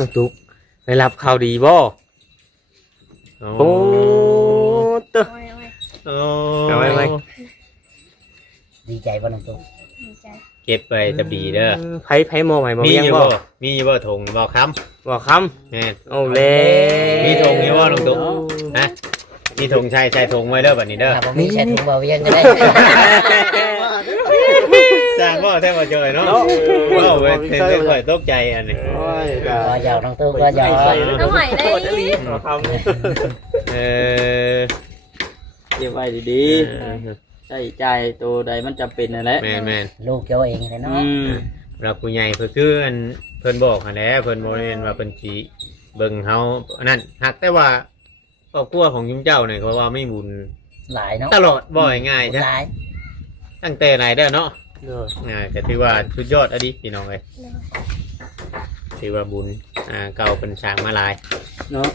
น้องตุ๊กได้รับข่าวดีบ่โอ้ตะ โอ้ เอาไว้ ดีใจบ่น้องตุ๊ก ดีใจ เก็บไปจะบีเด้อ ไผมองให้บ่ มี ยัง อยู่ บ่ บ่มีอยู่บ่ถงบ่ค้ บ่คำ ำแม่น โอ้เล่ มีธงอยู่บ่น้องตุ๊ก ฮะมีธงใช่ธงไว้เด้อบัดนี้เด้อ ถ้าบ่มีใช้ถุงบ่เวียงก็ได้ จ้างบ่แท้บ่เจอยเนาะเว้าเว้ยเพิ่นค่อยตกใจอันนี้ โอ้ย ก็หยอกน้องตุ๊กก็หยอก เอาใหม่ได้ โคตรอีหลีบ่คำ เออ เก็บไว้ดีๆใช้จ่ายตัวใดมันจำเป็นนั่นแหละ แม่น ลูกเจ้าเองเลยเนาะ ๆเราผู้ใหญ่เพิ่นคืออันเพิ่นบอกหั่นแหละเพิ่นบ่ได้เห็นว่าเพิ่นสิเบิ่งเฮาอันนั้นฮักแต่ว่าครอบครัวของยุมเจ้าเนี่ยเขาว่าไม่บุญ หลายเนาะ ตลอดบ่อยง่าย ห ใช่ ลาย ตั้งแต่ไหนเด้อเนาะ เด้อ ก็ถือว่าสุดยอดอะดิพี่น้องเลยถือว่าบุญเก่าเป็นช้างมาหลาย เนาะ